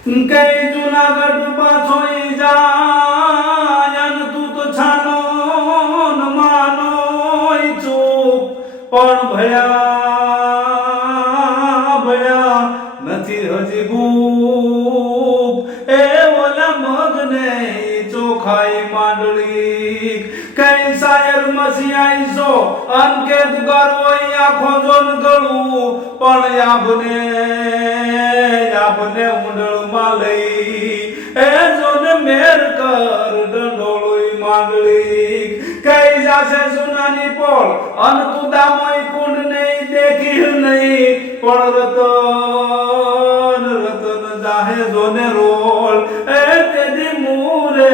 કઈ જુનાગઢ પાછો જાય તું તો છાનો ન માનો ચૂપ પણ ભળ્યા નથી હજી ભૂપ એ ઓલા મગને ચોખાઈ માંડળી કઈ શાયર મસિયાઈ સો અંકેત ગરવઈ આખો જોન ગળું પણ આપને ઊંડળમાં લઈ એ જોને મેર કર ડંડોળુઈ માંડળી કઈ જાશે સુનાની પોળ અન તું દામઈ કુંડ નહીં દેખી નહીં પણ રતન જાહે જોને રોળ એ તેદી મૂરે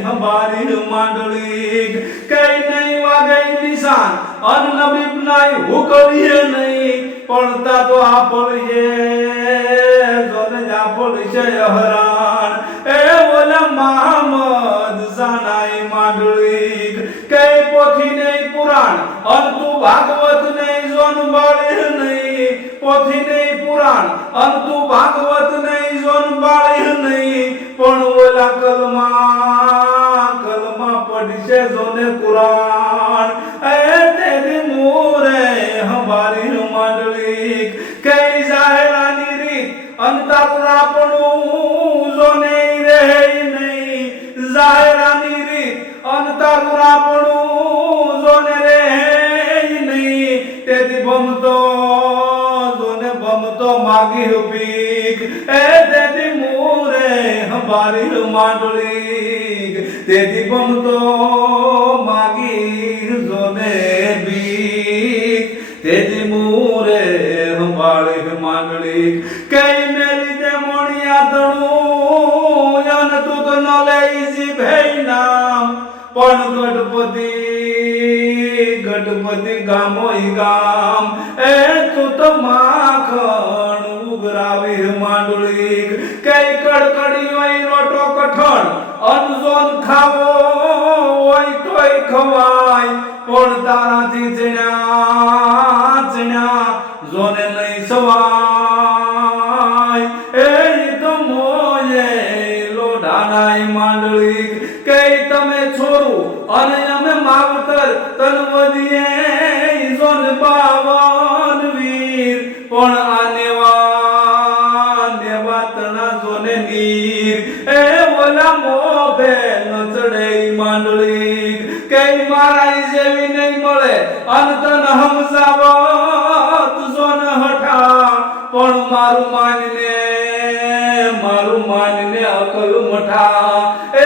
હંબારી માંડળી કઈ નહીં વાગઈ નિશાન અન નબીબ નાઈ હુકવીએ નહીં પણ તા તો આપળીએ જોને જાપળશે હરાન એ ઓલા મહમદ સાનાઈ માંડળી કઈ પોથી નહીં પુરાણ અન તું ભાગવત નહીં જોન બાળી નહીં પોથી નહીં પુરાણ અન તું ભાગવત નહીં જોન બાળી નહીં પણ ઓલા કલમા પડશે જોને કુરાન એ તેદી મૂરે હંબારી માંડળી કઈ જાહેરાની રીત અંતરાપણું જોને રહે નહીં જાહેરાની રીત અંતરાપણું જોને રહે નહીં તેદી બમતો માગી ભીખ એ તેદી મૂરે હંબારી માંડળી તેદી બમતો માગી જોને ભીખ તેદી મૂરે હંબાળી માંડળી કઈ મેલી દે મોણિયા તણું યન તું તો ન લઈ જી ભઈ નામ પણ ગઢપતિ ગામોઈ ગામ એ તું તો માખણ ઉગરાવી માંડળી કઈ કડકડી હોય રોટો કઠણ અનજોન ખાવો હોય તોય ખવાય પણ તારાથી ચણ્યા જોને નહીં સવાય એ તો મોજે લોઢાનાઈ માંડળી કઈ તમે છોરું અને અમે માવતર તન વધીએ જોન બાવન વીર પણ આનેવા તણા જોને નીર એ ઓલા મોભે નચડે માંડળી કઈ મારાઈ જેવી નહીં મળે અન તન હમજાવત જોન હઠા પણ મારું માનને અકલ મઠા એ